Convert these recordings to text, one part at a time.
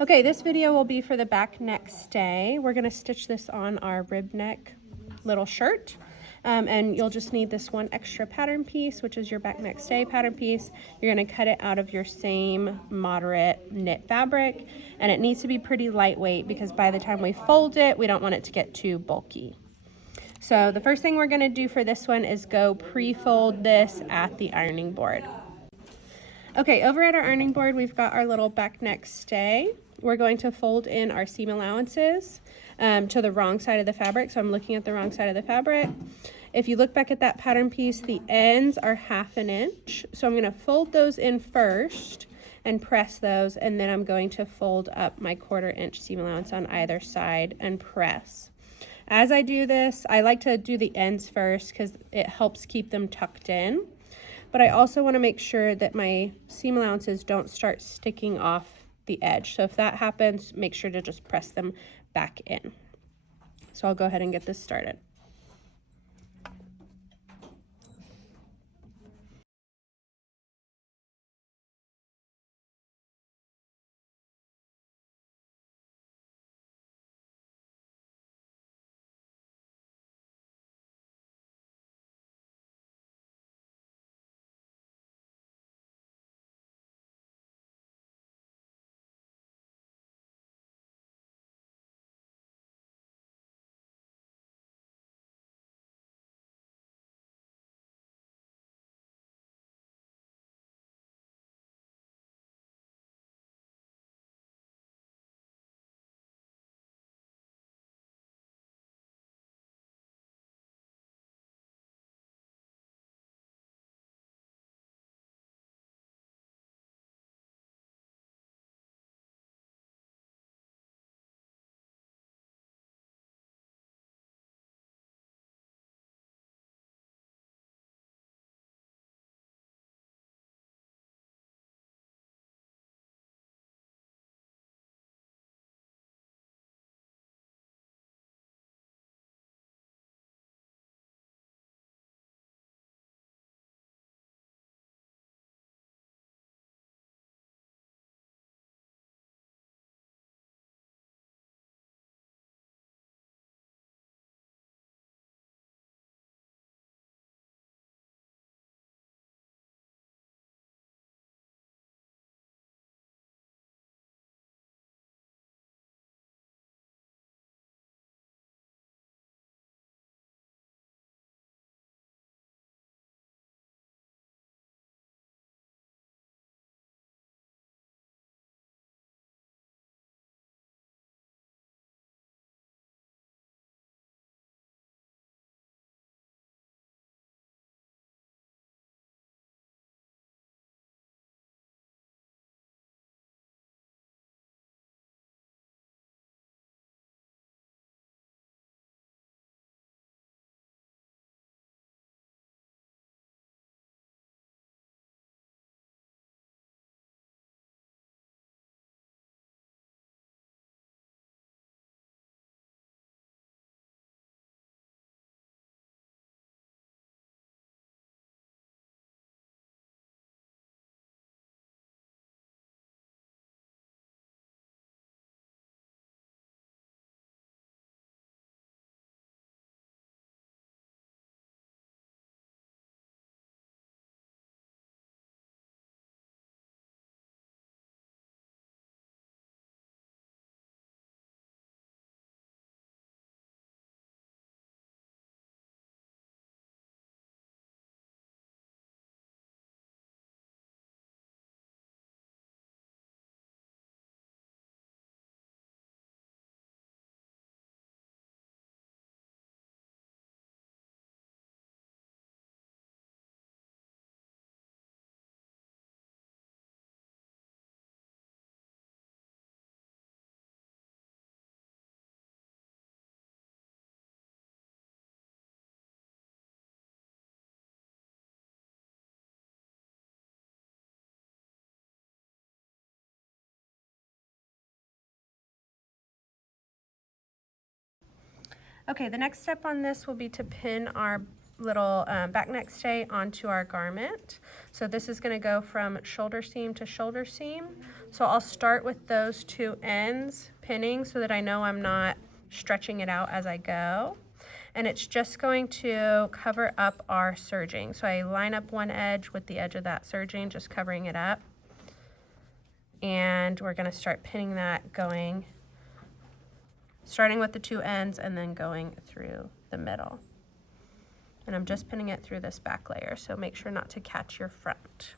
Okay, this video will be for the back neck stay. We're gonna stitch this on our rib neck little shirt. And you'll just need this one extra pattern piece, which is your back neck stay pattern piece. You're gonna cut it out of your same moderate knit fabric, and it needs to be pretty lightweight because by the time we fold it, we don't want it to get too bulky. So the first thing we're gonna do for this one is go pre-fold this at the ironing board. Okay, over at our ironing board, we've got our little back neck stay. We're going to fold in our seam allowances to the wrong side of the fabric. So I'm looking at the wrong side of the fabric. If you look back at that pattern piece, the ends are 1/2 inch. So I'm gonna fold those in first and press those, and then I'm going to fold up my 1/4 inch seam allowance on either side and press. As I do this, I like to do the ends first because it helps keep them tucked in. But I also want to make sure that my seam allowances don't start sticking off the edge. So if that happens, make sure to just press them back in. So I'll go ahead and get this started. Okay, the next step on this will be to pin our little back neck stay onto our garment. So this is going to go from shoulder seam to shoulder seam. So I'll start with those two ends pinning so that I know I'm not stretching it out as I go. And it's just going to cover up our serging. So I line up one edge with the edge of that serging, just covering it up. And we're gonna start pinning that starting with the two ends and then going through the middle. And I'm just pinning it through this back layer, so make sure not to catch your front.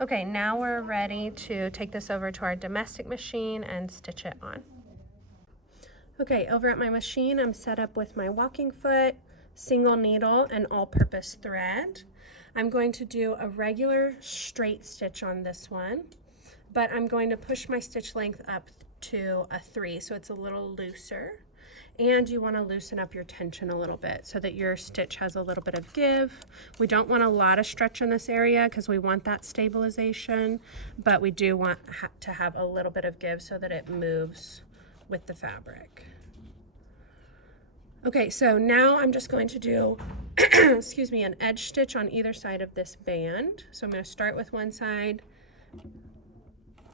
Okay, now we're ready to take this over to our domestic machine and stitch it on. Okay, over at my machine, I'm set up with my walking foot, single needle, and all-purpose thread. I'm going to do a regular straight stitch on this one, but I'm going to push my stitch length up to a 3, so it's a little looser. And you want to loosen up your tension a little bit so that your stitch has a little bit of give. We don't want a lot of stretch in this area because we want that stabilization, but we do want to have a little bit of give so that it moves with the fabric. Okay, so now I'm just going to do, excuse me, an edge stitch on either side of this band. So I'm going to start with one side,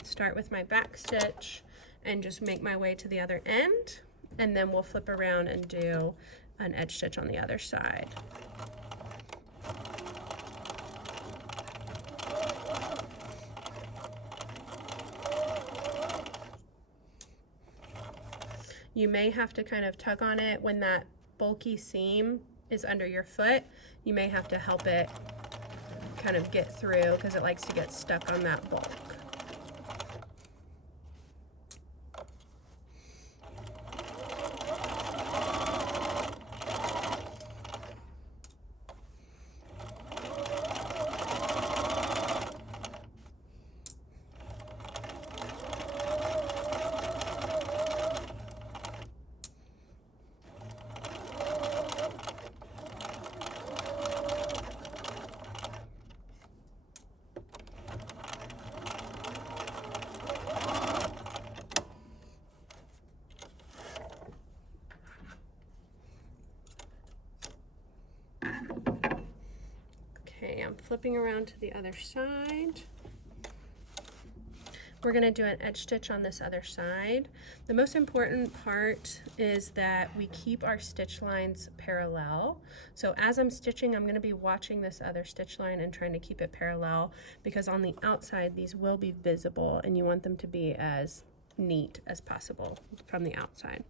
start with my back stitch, and just make my way to the other end. And then we'll flip around and do an edge stitch on the other side. You may have to kind of tug on it when that bulky seam is under your foot. You may have to help it kind of get through because it likes to get stuck on that bulk. Okay, I'm flipping around to the other side. We're going to do an edge stitch on this other side. The most important part is that we keep our stitch lines parallel. So as I'm stitching, I'm going to be watching this other stitch line and trying to keep it parallel because on the outside these will be visible and you want them to be as neat as possible from the outside.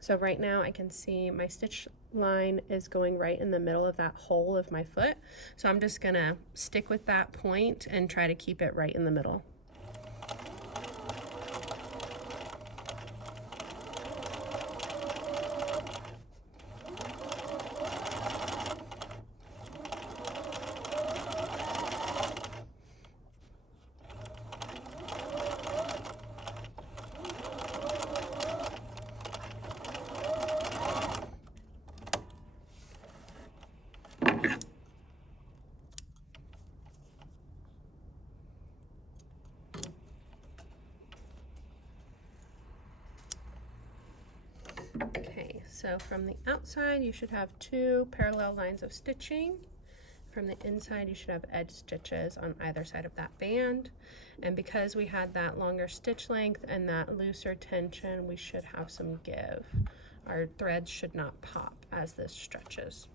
So right now I can see my stitch line is going right in the middle of that hole of my foot. So I'm just gonna stick with that point and try to keep it right in the middle. So from the outside, you should have 2 parallel lines of stitching. From the inside, you should have edge stitches on either side of that band. And because we had that longer stitch length and that looser tension, we should have some give. Our threads should not pop as this stretches.